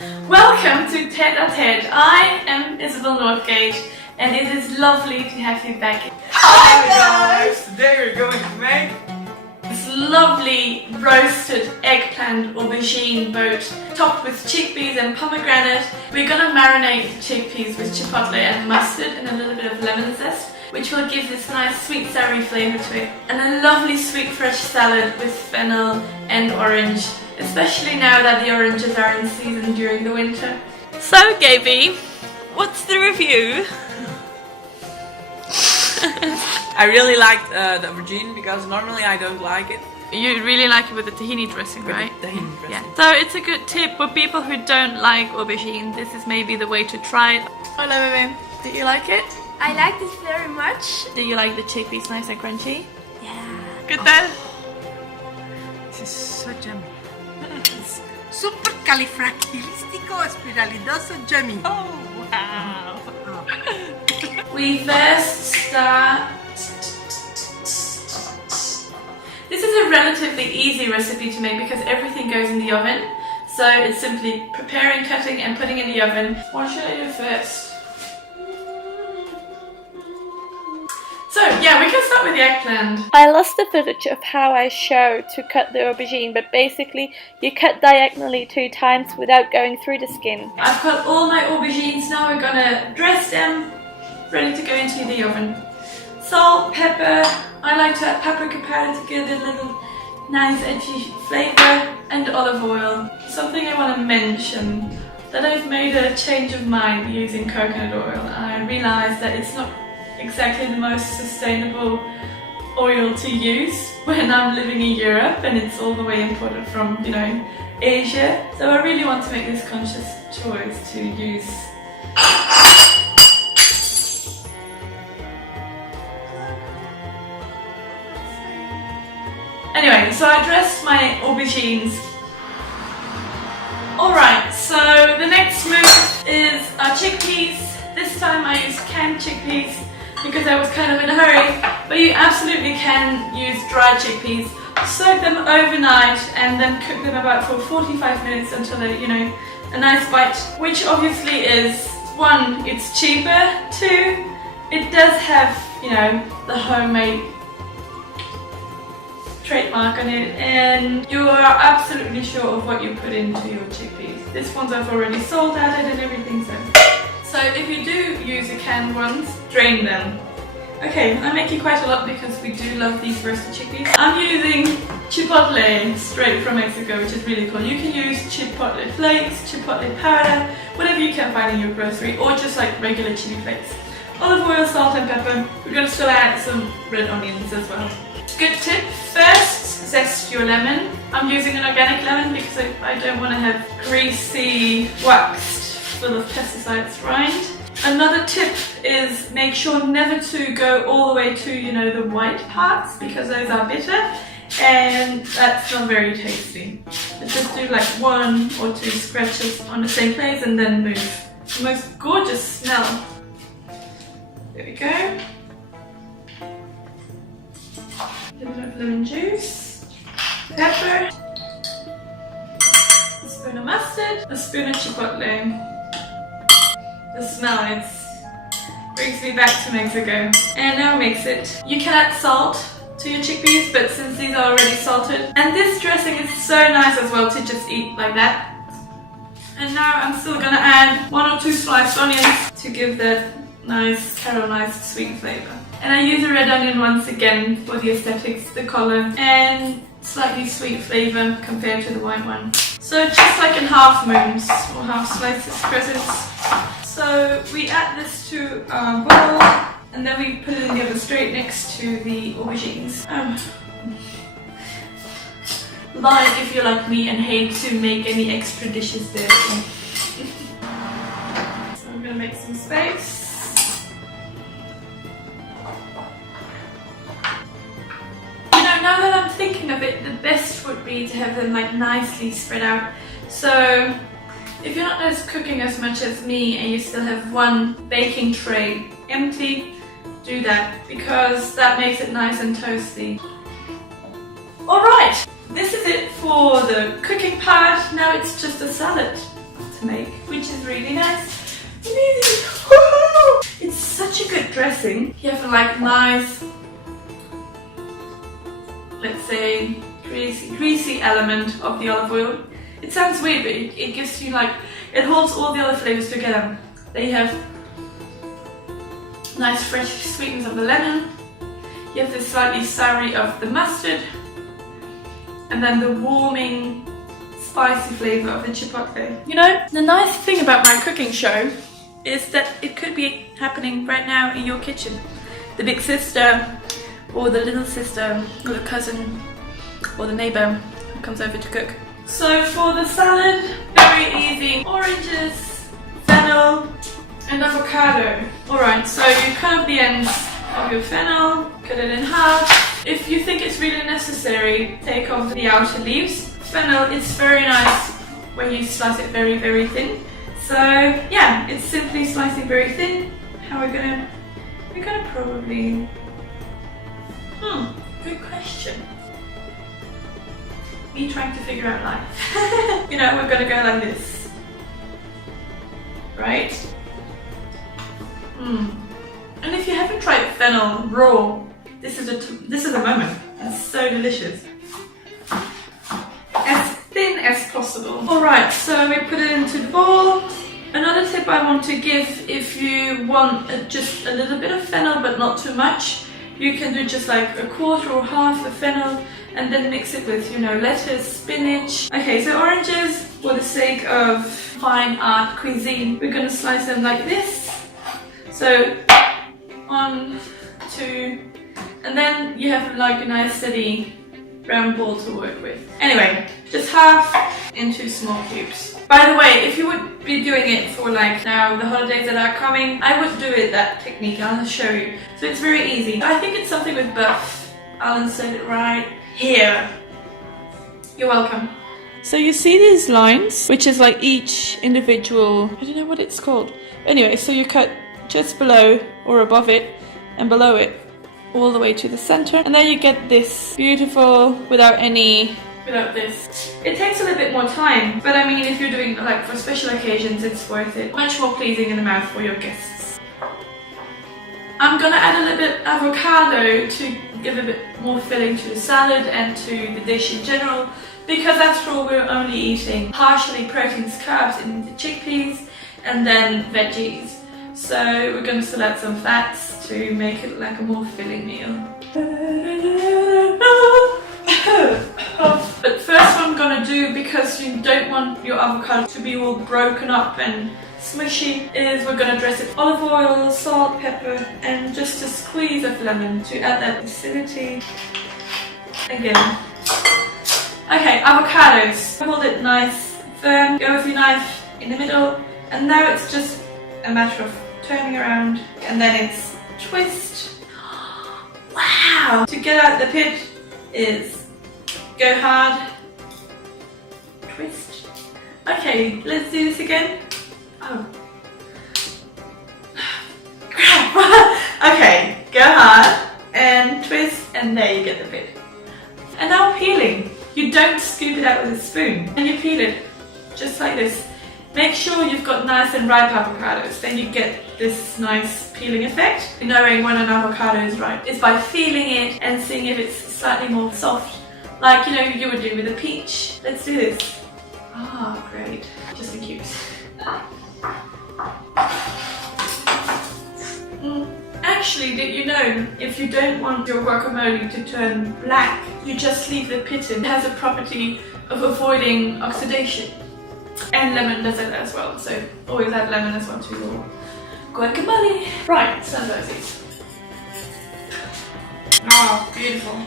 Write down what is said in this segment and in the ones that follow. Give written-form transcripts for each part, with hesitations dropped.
Welcome to Tête-à-Tête. I am Isabel Northgate and it is lovely to have you back. Hi guys! Today we're going to make this lovely roasted eggplant aubergine boat topped with chickpeas and pomegranate. We're gonna marinate the chickpeas with chipotle and mustard and a little bit of lemon zest, which will give this nice sweet savoury flavour to it. And a lovely sweet fresh salad with fennel and orange, especially now that the oranges are in season during the winter. So Gaby, what's the review? I really liked the aubergine because normally I don't like it. You really like it with the tahini dressing, right? With the tahini dressing. Yeah. So it's a good tip for people who don't like aubergine. This is maybe the way to try it. Hello, baby. Did you like it? I like this very much. Do you like the chickpeas nice and crunchy? Yeah. Good then. This is so yummy. It's supercalifragilisticexpialidocious yummy. Oh, wow. We first start. This is a relatively easy recipe to make because everything goes in the oven. So it's simply preparing, cutting and putting in the oven. What should I do first? So yeah, we can start with the eggplant. I lost the footage of how I show to cut the aubergine, but basically you cut diagonally 2 times without going through the skin. I've cut all my aubergines, now we're gonna dress them, ready to go into the oven. Salt, pepper, I like to add paprika powder to give it a little nice edgy flavour, and olive oil. Something I want to mention, that I've made a change of mind using coconut oil. I realised that it's not exactly the most sustainable oil to use when I'm living in Europe and it's all the way imported from, you know, Asia. So I really want to make this conscious choice to use Anyway, so I dressed my aubergines. Alright, so the next move is our chickpeas. This time I used canned chickpeas because I was kind of in a hurry, but you absolutely can use dried chickpeas. Soak them overnight and then cook them about for 45 minutes until they're, you know, a nice bite, which obviously is, 1, it's cheaper, 2, it does have, you know, the homemade trademark on it, and you are absolutely sure of what you put into your chickpeas. This one's I've already salt added and everything, so if you do use the canned ones, drain them. Okay, I make you quite a lot because we do love these roasted chickpeas. I'm using chipotle straight from Mexico, which is really cool. You can use chipotle flakes, chipotle powder, whatever you can find in your grocery, or just like regular chili flakes. Olive oil, salt and pepper. We're going to still add some red onions as well. Good tip, first zest your lemon. I'm using an organic lemon because I don't want to have greasy, waxed, full of pesticides rind. Another tip is make sure never to go all the way to, you know, the white parts because those are bitter and that's not very tasty. Let's just do like 1 or 2 scratches on the same place and then move. The most gorgeous smell. There we go. A little bit of lemon juice, pepper, a spoon of mustard, a spoon of chipotle. The smell, it brings me back to Mexico. And now mix it. You can add salt to your chickpeas, but since these are already salted. And this dressing is so nice as well to just eat like that. And now I'm still gonna add 1 or 2 sliced onions to give that nice caramelized sweet flavour. And I use a red onion once again for the aesthetics, the colour, and slightly sweet flavour compared to the white one. So just like in half moons or half slices, crescents. So we add this to our bowl and then we put it in the oven straight next to the aubergines. Like if you're like me and hate to make any extra dishes there. So I'm going to make some space. Now that I'm thinking of it, the best would be to have them like nicely spread out. So if you're not cooking as much as me and you still have 1 baking tray empty, do that because that makes it nice and toasty. Alright, this is it for the cooking part. Now it's just a salad. to make, which is really nice. It's such a good dressing. You have like nice, let's say, greasy element of the olive oil. It sounds weird, but it gives you like, it holds all the other flavors together. They have nice fresh sweetness of the lemon. You have the slightly soury of the mustard, and then the warming, spicy flavour of the chipotle. You know, the nice thing about my cooking show is that it could be happening right now in your kitchen. The big sister, or the little sister, or the cousin, or the neighbour who comes over to cook. So for the salad, very easy. Oranges, fennel, and avocado. Alright, so you cut off the ends of your fennel, cut it in half. If you think it's really necessary, take off the outer leaves. Fennel is very nice when you slice it very, very thin. So yeah, it's simply slicing very thin. How we're gonna probably... good question. Me trying to figure out life. You know, we're gonna go like this. Right? And if you haven't tried fennel raw, this is a moment. It's so delicious. As thin as possible. Alright, so we put it into the bowl. Another tip I want to give, if you want just a little bit of fennel but not too much, you can do just like a quarter or half of fennel and then mix it with, you know, lettuce, spinach. Okay, so oranges, for the sake of fine art cuisine, we're gonna slice them like this. So 1, 2, and then you have like a nice steady round ball to work with. Anyway, just half into small cubes. By the way, if you would be doing it for like now the holidays that are coming, I would do it that technique. I'll show you. So it's very easy. I think it's something with buff. Alan said it right here. You're welcome. So you see these lines, which is like each individual, I don't know what it's called. Anyway, so you cut just below or above it and below it all the way to the center, and then you get this beautiful without this. It takes a little bit more time, but I mean, if you're doing like for special occasions, it's worth it. Much more pleasing in the mouth for your guests. I'm gonna add a little bit avocado to give a bit more filling to the salad and to the dish in general, because after all we're only eating partially proteins, carbs in the chickpeas and then veggies. So we're going to still add some fats to make it like a more filling meal. But first what I'm going to do, because you don't want your avocado to be all broken up and smushy, is we're going to dress it with olive oil, salt, pepper, and just a squeeze of lemon to add that acidity. Again. Okay, avocados. Hold it nice, firm, go with your knife in the middle, and now it's just a matter of turning around, and then it's twist. Wow! To get out the pit is go hard, twist. Okay, let's do this again. Oh. Crap! Okay, go hard and twist, and there you get the pit. And now peeling. You don't scoop it out with a spoon, and you peel it just like this. Make sure you've got nice and ripe avocados, then you get this nice peeling effect. Knowing when an avocado is ripe is by feeling it and seeing if it's slightly more soft, like you know you would do with a peach. Let's do this. Ah, great. Just in cubes. Actually, did you know if you don't want your guacamole to turn black, you just leave the pit in. It has a property of avoiding oxidation. And lemon does it as well, so always add lemon as well to your guacamole. Right, smell those. Oh, beautiful.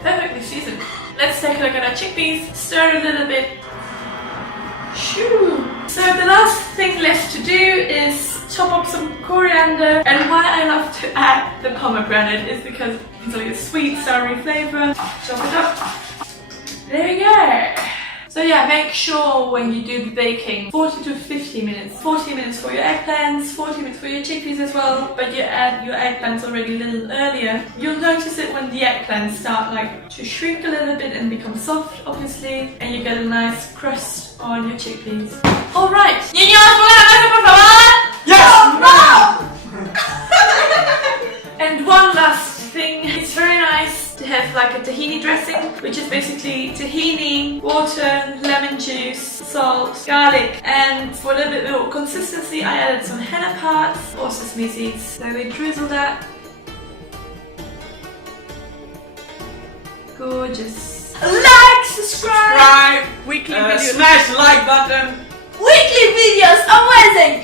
Perfectly seasoned. Let's take a look at our chickpeas. Stir a little bit. Shoo! So the last thing left to do is chop up some coriander. And why I love to add the pomegranate is because it's like a sweet, soury flavour. Chop it up. There you go. So So yeah, make sure when you do the baking, 40 to 50 minutes. 40 minutes for your eggplants, 40 minutes for your chickpeas as well, but you add your eggplants already a little earlier. You'll notice it when the eggplants start like to shrink a little bit and become soft, obviously, and you get a nice crust on your chickpeas. Alright, niños, ¿puedo hablar por favor? Yes! And one last thing, it's very nice to have like a tahini dressing, which is basically tahini, water, lemon juice, salt, garlic, and for a little bit more consistency I added some henna parts or sesame seeds. So we drizzle that. Gorgeous. Like, subscribe, Subscribe, weekly videos. smash the like button. Weekly videos, amazing!